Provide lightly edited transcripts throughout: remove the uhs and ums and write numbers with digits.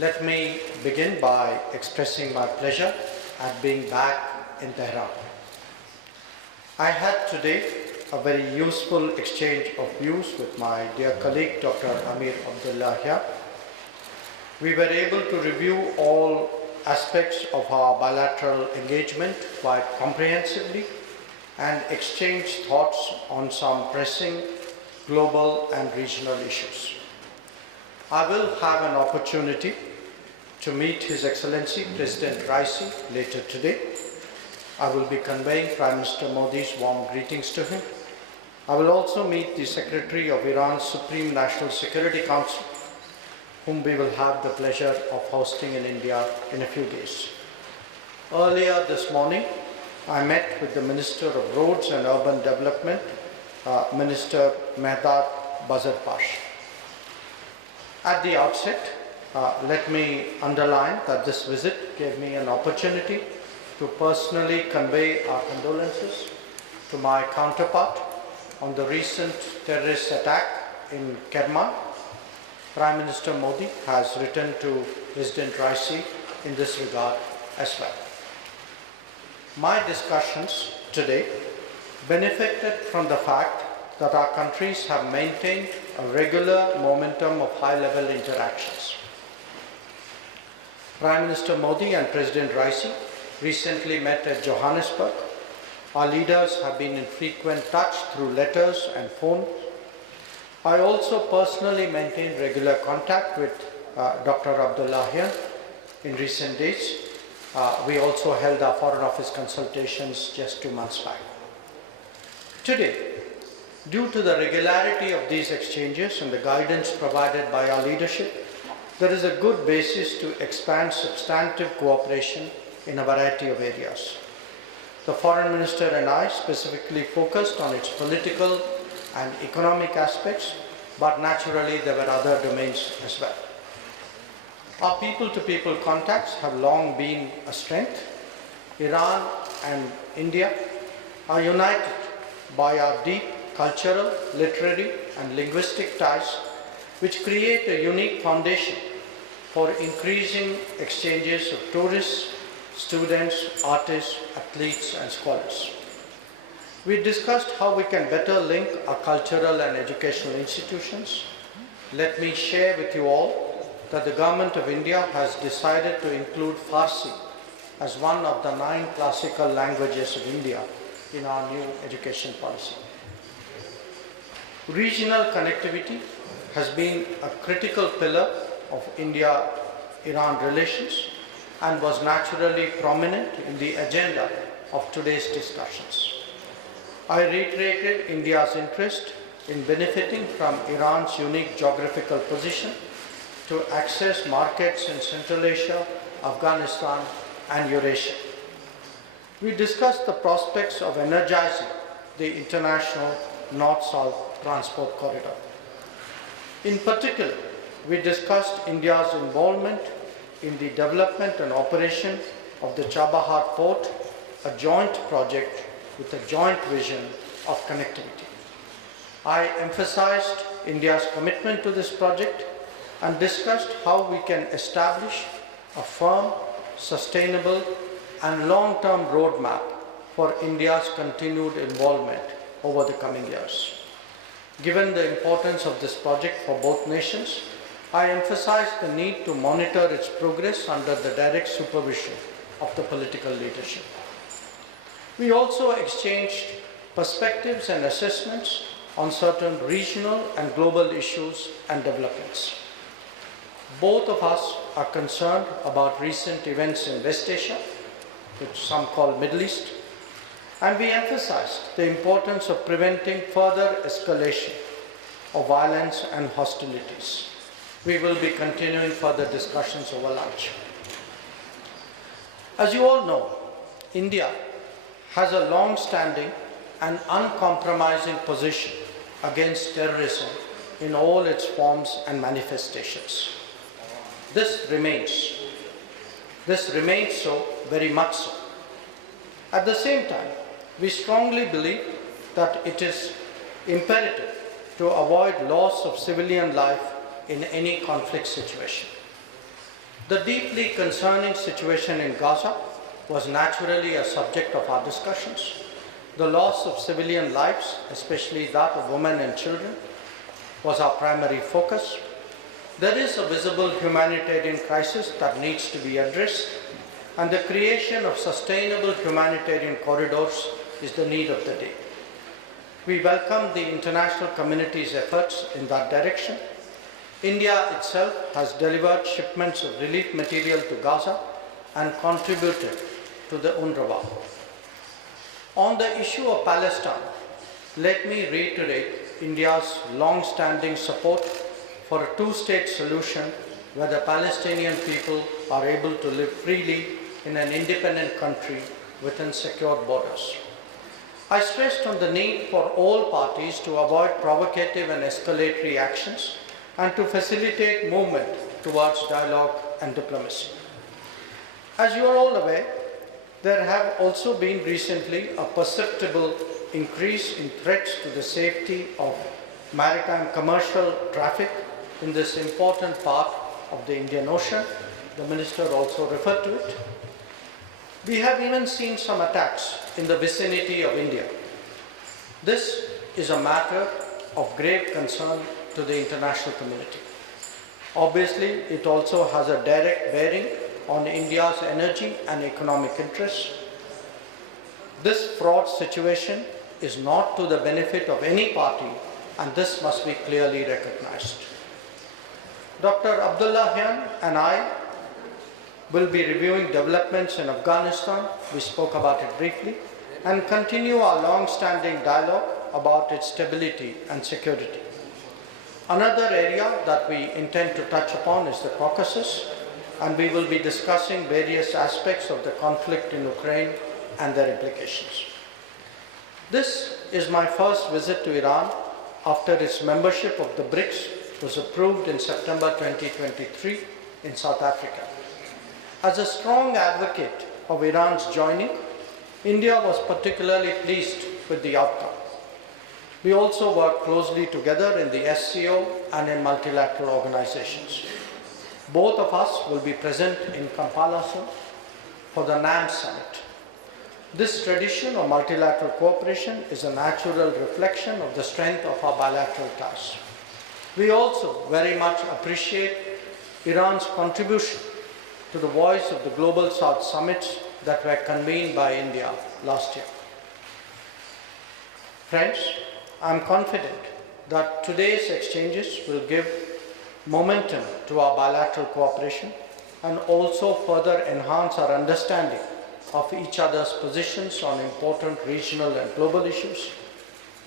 Let me begin by expressing my pleasure at being back in Tehran. I had today a very useful exchange of views with my dear colleague Dr. Amirabdolahian. We were able to review all aspects of our bilateral engagement quite comprehensively and exchange thoughts on some pressing global and regional issues. I will have an opportunity to meet His Excellency President Raisi later today. I will be conveying Prime Minister Modi's warm greetings to him. I will also meet the Secretary of Iran's Supreme National Security Council, whom we will have the pleasure of hosting in India in a few days. Earlier this morning, I met with the Minister of Roads and Urban Development, Minister Mehrdad Bazarpash. At the outset, let me underline that this visit gave me an opportunity to personally convey our condolences to my counterpart on the recent terrorist attack in Kerman. Prime Minister Modi has written to President Raisi in this regard as well. My discussions today benefited from the fact that our countries have maintained a regular momentum of high-level interactions. Prime Minister Modi and President Raisi recently met at Johannesburg. Our leaders have been in frequent touch through letters and phone. I also personally maintained regular contact with Dr. Abdullahian in recent days. We also held our Foreign Office consultations just 2 months back. Today, due to the regularity of these exchanges and the guidance provided by our leadership, there is a good basis to expand substantive cooperation in a variety of areas. The Foreign Minister and I specifically focused on its political and economic aspects, but naturally there were other domains as well. Our people-to-people contacts have long been a strength. Iran and India are united by our deep cultural, literary and linguistic ties, which create a unique foundation for increasing exchanges of tourists, students, artists, athletes and scholars. We discussed how we can better link our cultural and educational institutions. Let me share with you all that the Government of India has decided to include Farsi as one of the 9 classical languages of India in our new education policy. Regional connectivity has been a critical pillar of India-Iran relations and was naturally prominent in the agenda of today's discussions. I reiterated India's interest in benefiting from Iran's unique geographical position to access markets in Central Asia, Afghanistan and Eurasia. We discussed the prospects of energizing the international North-South transport corridor. In particular, we discussed India's involvement in the development and operation of the Chabahar port, a joint project with a joint vision of connectivity. I emphasized India's commitment to this project and discussed how we can establish a firm, sustainable and long-term roadmap for India's continued involvement over the coming years. Given the importance of this project for both nations, I emphasized the need to monitor its progress under the direct supervision of the political leadership. We also exchanged perspectives and assessments on certain regional and global issues and developments. Both of us are concerned about recent events in West Asia, which some call Middle East, and we emphasized the importance of preventing further escalation of violence and hostilities. We will be continuing further discussions over lunch. As you all know, India has a long-standing and uncompromising position against terrorism in all its forms and manifestations. This remains so, very much so. At the same time, we strongly believe that it is imperative to avoid loss of civilian life in any conflict situation. The deeply concerning situation in Gaza was naturally a subject of our discussions. The loss of civilian lives, especially that of women and children, was our primary focus. There is a visible humanitarian crisis that needs to be addressed, and the creation of sustainable humanitarian corridors is the need of the day. We welcome the international community's efforts in that direction. India itself has delivered shipments of relief material to Gaza and contributed to the UNRWA. On the issue of Palestine, let me reiterate India's long-standing support for a two-state solution where the Palestinian people are able to live freely in an independent country within secure borders. I stressed on the need for all parties to avoid provocative and escalatory actions and to facilitate movement towards dialogue and diplomacy. As you are all aware, there have also been recently a perceptible increase in threats to the safety of maritime commercial traffic in this important part of the Indian Ocean. The Minister also referred to it. We have even seen some attacks in the vicinity of India. This is a matter of grave concern to the international community. Obviously, it also has a direct bearing on India's energy and economic interests. This fraud situation is not to the benefit of any party, and this must be clearly recognized. Dr. Abdullahian and I will be reviewing developments in Afghanistan, we spoke about it briefly, and continue our long-standing dialogue about its stability and security. Another area that we intend to touch upon is the Caucasus, and we will be discussing various aspects of the conflict in Ukraine and their implications. This is my first visit to Iran after its membership of the BRICS was approved in September 2023 in South Africa. As a strong advocate of Iran's joining, India was particularly pleased with the outcome. We also work closely together in the SCO and in multilateral organizations. Both of us will be present in Kampala soon for the NAM summit. This tradition of multilateral cooperation is a natural reflection of the strength of our bilateral ties. We also very much appreciate Iran's contribution to the voice of the Global South summits that were convened by India last year. Friends, I am confident that today's exchanges will give momentum to our bilateral cooperation and also further enhance our understanding of each other's positions on important regional and global issues.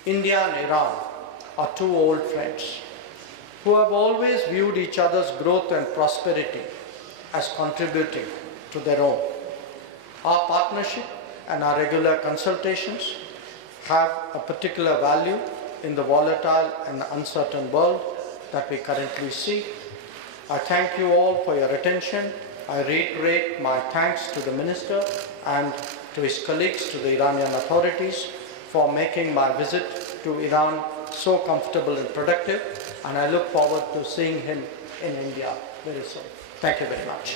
India and Iran are two old friends who have always viewed each other's growth and prosperity as contributing to their own. Our partnership and our regular consultations have a particular value in the volatile and uncertain world that we currently see. I thank you all for your attention. I reiterate my thanks to the Minister and to his colleagues, to the Iranian authorities, for making my visit to Iran so comfortable and productive, and I look forward to seeing him in India very soon. Thank you very much.